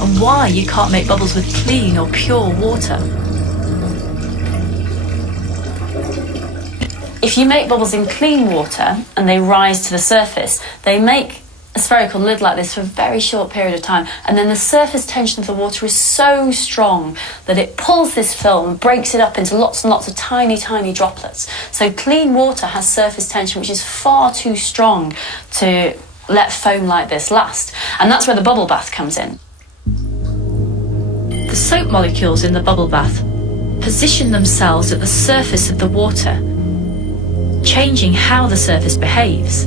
and why you can't make bubbles with clean or pure water. If you make bubbles in clean water and they rise to the surface, they make a spherical lid like this for a very short period of time, and then the surface tension of the water is so strong that it pulls this film and breaks it up into lots and lots of tiny, tiny droplets. So clean water has surface tension which is far too strong to let foam like this last, and that's where the bubble bath comes in. The soap molecules in the bubble bath position themselves at the surface of the water, changing how the surface behaves.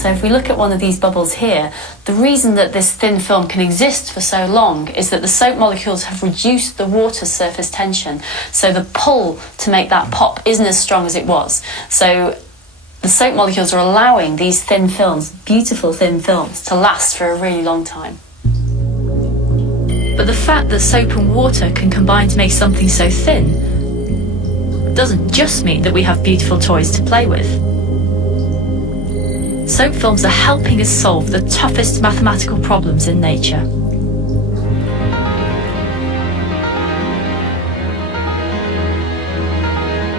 So if we look at one of these bubbles here, the reason that this thin film can exist for so long is that the soap molecules have reduced the water's surface tension, so the pull to make that pop isn't as strong as it was. So the soap molecules are allowing these thin films, beautiful thin films, to last for a really long time. But the fact that soap and water can combine to make something so thin doesn't just mean that we have beautiful toys to play with. Soap films are helping us solve the toughest mathematical problems in nature.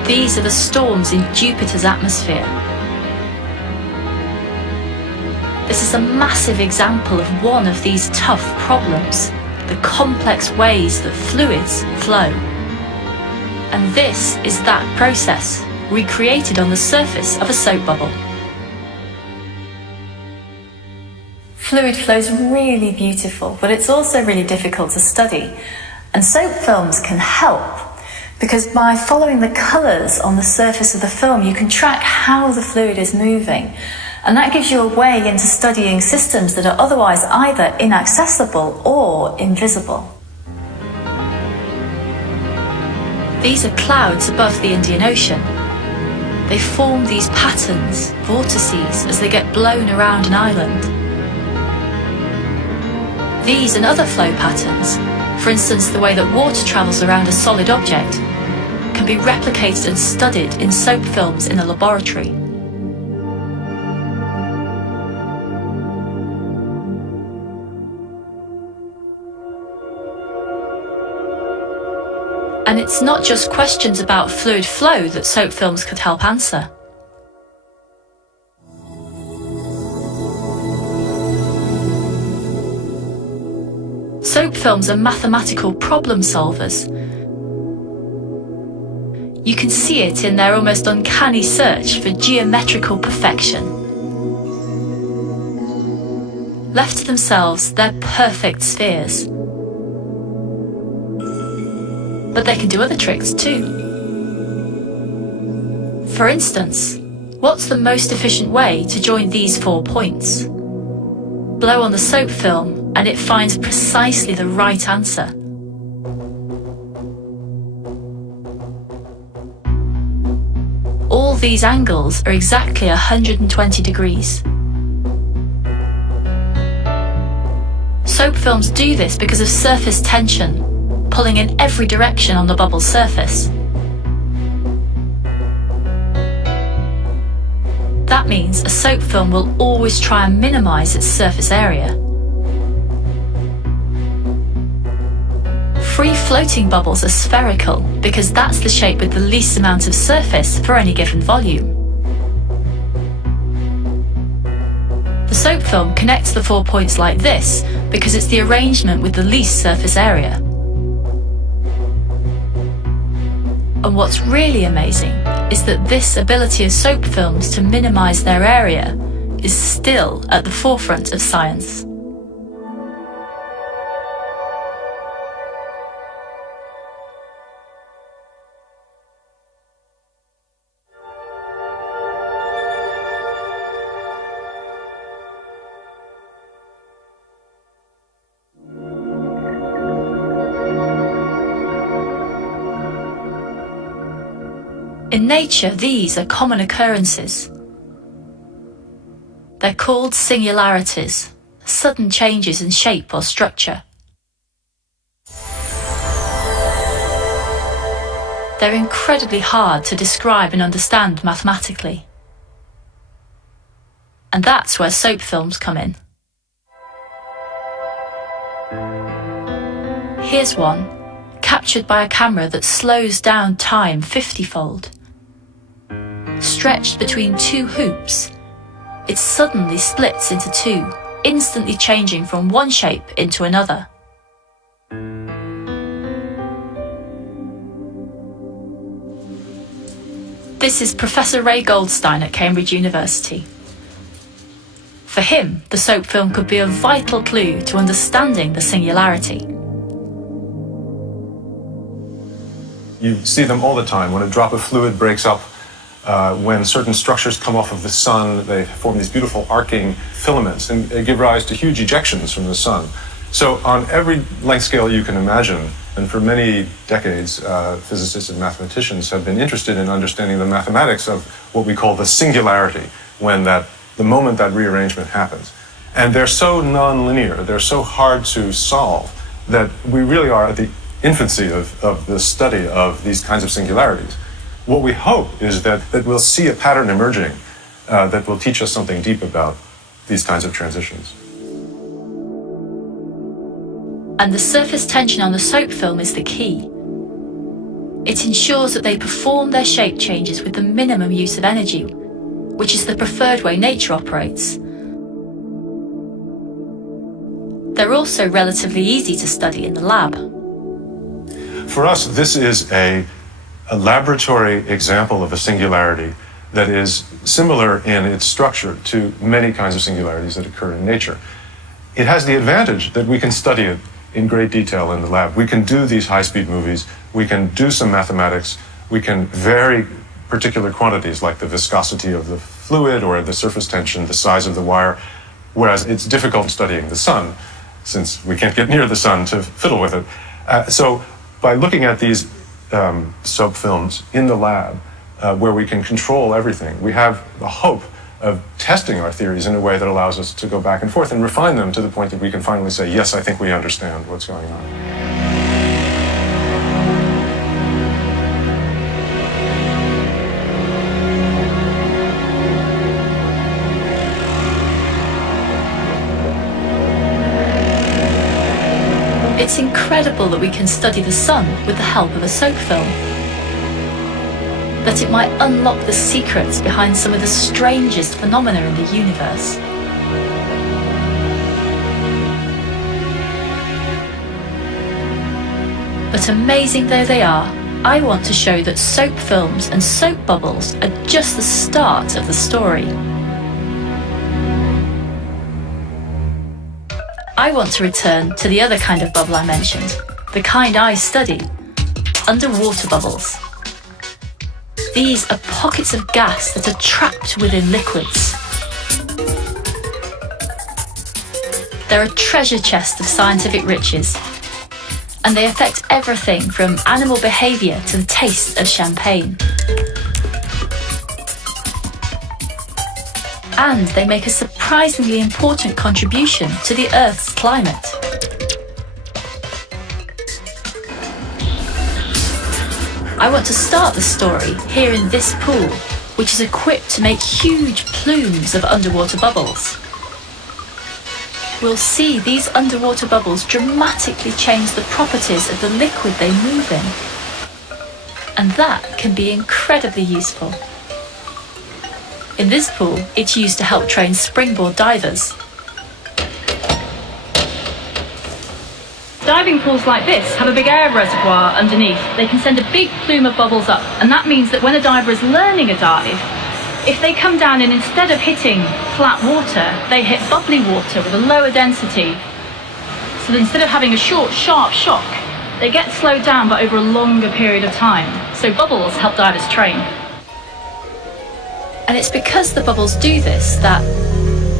These are the storms in Jupiter's atmosphere. This is a massive example of one of these tough problems, the complex ways that fluids flow. And this is that process, recreated on the surface of a soap bubble. Fluid flow is really beautiful, but it's also really difficult to study. And soap films can help, because by following the colours on the surface of the film, you can track how the fluid is moving. And that gives you a way into studying systems that are otherwise either inaccessible or invisible. These are clouds above the Indian Ocean. They form these patterns, vortices, as they get blown around an island. These and other flow patterns, for instance the way that water travels around a solid object, can be replicated and studied in soap films in a laboratory. And it's not just questions about fluid flow that soap films could help answer. Soap films are mathematical problem solvers. You can see it in their almost uncanny search for geometrical perfection. Left to themselves, they're perfect spheres. But they can do other tricks too. For instance, what's the most efficient way to join these 4 points? Blow on the soap film and it finds precisely the right answer. All these angles are exactly 120 degrees. Soap films do this because of surface tension, pulling in every direction on the bubble surface. That means a soap film will always try and minimize its surface area. Free floating bubbles are spherical because that's the shape with the least amount of surface for any given volume. The soap film connects the 4 points like this because it's the arrangement with the least surface area. And what's really amazing is that this ability of soap films to minimize their area is still at the forefront of science. In nature, these are common occurrences. They're called singularities, sudden changes in shape or structure. They're incredibly hard to describe and understand mathematically. And that's where soap films come in. Here's one, captured by a camera that slows down time 50-fold. Stretched between two hoops, it suddenly splits into two, instantly changing from one shape into another. This is Professor Ray Goldstein at Cambridge University. For him, the soap film could be a vital clue to understanding the singularity. You see them all the time. When a drop of fluid breaks up, when certain structures come off of the sun, they form these beautiful arcing filaments and they give rise to huge ejections from the sun. So on every length scale you can imagine, and for many decades, physicists and mathematicians have been interested in understanding the mathematics of what we call the singularity, when the moment that rearrangement happens. And they're so nonlinear, they're so hard to solve, that we really are at the infancy of the study of these kinds of singularities. What we hope is that we'll see a pattern emerging that will teach us something deep about these kinds of transitions. And the surface tension on the soap film is the key. It ensures that they perform their shape changes with the minimum use of energy, which is the preferred way nature operates. They're also relatively easy to study in the lab. For us, this is a laboratory example of a singularity that is similar in its structure to many kinds of singularities that occur in nature. It has the advantage that we can study it in great detail in the lab. We can do these high-speed movies, we can do some mathematics, we can vary particular quantities like the viscosity of the fluid or the surface tension, the size of the wire, whereas it's difficult studying the sun, since we can't get near the sun to fiddle with it. So by looking at these soap films in the lab, where we can control everything, we have the hope of testing our theories in a way that allows us to go back and forth and refine them to the point that we can finally say, yes, I think we understand what's going on. It's incredible that we can study the sun with the help of a soap film. That it might unlock the secrets behind some of the strangest phenomena in the universe. But amazing though they are, I want to show that soap films and soap bubbles are just the start of the story. I want to return to the other kind of bubble I mentioned, the kind I study, underwater bubbles. These are pockets of gas that are trapped within liquids. They're a treasure chest of scientific riches, and they affect everything from animal behaviour to the taste of champagne. And they make a surprisingly important contribution to the Earth's climate. I want to start the story here in this pool, which is equipped to make huge plumes of underwater bubbles. We'll see these underwater bubbles dramatically change the properties of the liquid they move in. And that can be incredibly useful. In this pool, it's used to help train springboard divers. Diving pools like this have a big air reservoir underneath. They can send a big plume of bubbles up, and that means that when a diver is learning a dive, if they come down and instead of hitting flat water, they hit bubbly water with a lower density. So that instead of having a short, sharp shock, they get slowed down but over a longer period of time. So bubbles help divers train. And it's because the bubbles do this that,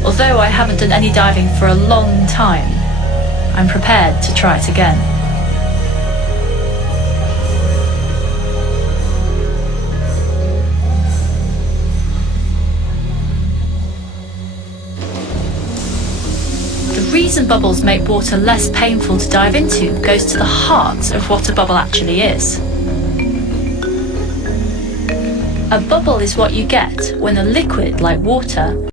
although I haven't done any diving for a long time, I'm prepared to try it again. The reason bubbles make water less painful to dive into goes to the heart of what a bubble actually is. A bubble is what you get when a liquid like water